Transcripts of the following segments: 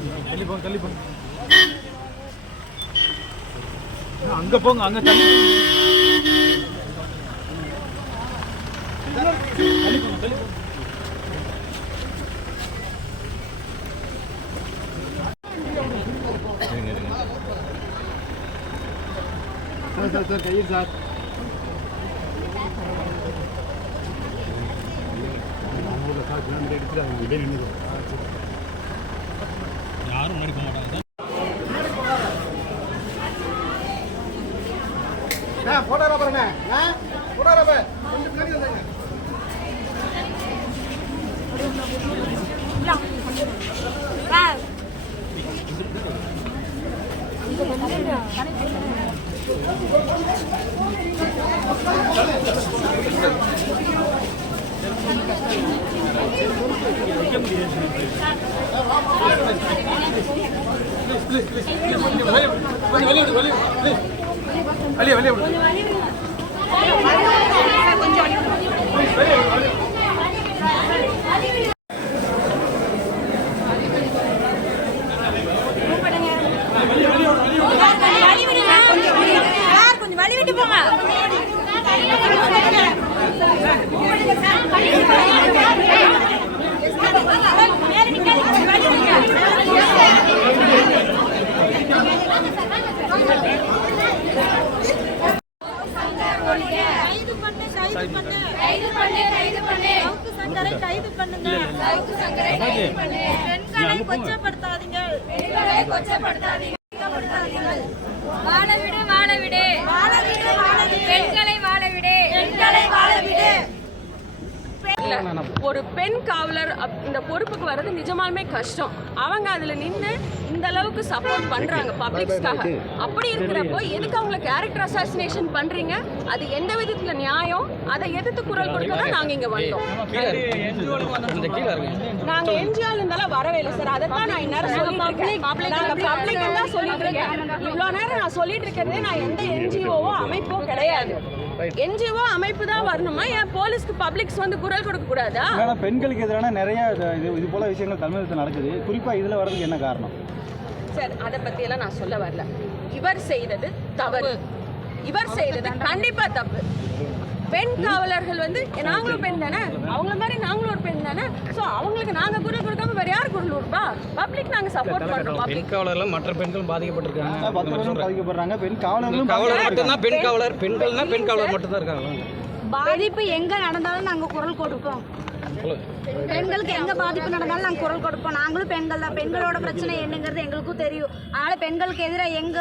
தள்ளி போங்க தள்ளி போங்க அங்க போங்க அங்க தள்ளி தள்ளி போங்க தள்ளி போங்க சார் சார் சார் கையில் சார் அவங்க காசு எடுத்துட்டு அவங்க வெளியே நின்று போட்டோகிராஃபர்ண்ணே போட்டோகிராஃபர் கொஞ்சம் முன்னாடி வந்தாங்க வெளியே வெளியே விடு. வழி விடுங்க சார் கொஞ்சம் வழி விட்டு போங்க மேல நிக்காதீங்க, வழி விடுங்க. கைது பண்ணு, கைது பண்ணு. சவுக்கு சங்கரை கைது பண்ணுங்க. பெண்களை கொச்சப்படுத்தாதீங்க. வாழ விடு வாழ விடு வாழ விடு, வாழ விடு. பெண்களை வாழ விடு பெண்களை வாழ விடு. இல்ல. ஒரு பெண் காவலர் இந்த பொறுப்புக்கு வர்றது நிஜமாலுமே கஷ்டம். அவங்க அதுல நின்று இந்த அளவுக்கு சப்போர்ட் பண்றாங்க பப்ளிக்ஸ்க்காக அப்படி இருக்கிறப்போ எதுக்கு அவங்கள கேரக்டர் அசாசினேஷன் பண்றீங்க? அது எந்த விதத்துல நியாயம்? அதை எதிர்த்து குரல் கொடுக்க தான் நாங்க இங்க வந்தோம். நாங்க என்ஜிஓல இருந்தாலும் வரவே இல்லை சார். அதைத்தான் நான் இந்நேரம் சொல்லிட்டு இருக்கேன். தான் இவ்வளவு நேரம் நான் சொல்லிட்டு இருக்கிறது நான் எந்த என்ஜிஓவோ அமைப்போ கிடையாது. என்ஜிஓ அமைப்பு தான் வரணுமா? ஏன் போலீஸ்க்கு பப்ளிக்ஸ் வந்து குரல் கொடுக்க கூடாதா? பெண்களுக்கு எதிரான நிறைய இது- இது இது போல விஷயங்கள் தமிழகத்தில் நடக்குது. குறிப்பா இதுல வர்றதுக்கு என்ன காரணம்? சார் அதை பத்தி எல்லாம் நான் சொல்ல வரல. இவர் செய்தது தவறு. இவர் செய்தது கண்டிப்பா தப்பு. பெண் காவலர்கள் வந்து நாங்களும் பெண் தானே? அவங்கள மாதிரி நாங்களும் ஒரு பெண் தானே? ஸோ அவங்களுக்கு நாங்க குரல் கொடுக்காம பப்ளிக் நாங்க சப்போர்ட் பண்றோம். பெண் பப்ளிக் காவலர்லாம் மற்ற பெண்கள் பாதிக்கப்பட்டிருக்காங்க. பத்து பேரும் பாதிக்கப்படுறாங்க. பெண் காவலர்களும் காவலர் பாதிக்கப்படுறாங்க. மட்டும்தான் பெண் காவலர் பெண்கள்னா பெண் காவலர் மட்டும் தான் இருக்காங்க. பாதிப்பு எங்க நடந்தாலும் நாங்க குரல் கொடுப்போம். பெண்களுக்கு எங்க பாதிப்பு நடந்தாலும் நாங்க குரல் கொடுப்போம். நாங்களும் பெண்கள் தான். பெண்களோட பிரச்சனை என்னங்கிறது எங்களுக்கும் தெரியும். அதனால பெண்களுக்கு எதிராக எங்க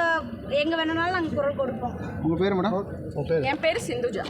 எங்க வேணும்னாலும் நாங்க குரல் கொடுப்போம். உங்கள் பேர் மேடம்? என் பேரு சிந்துஜா.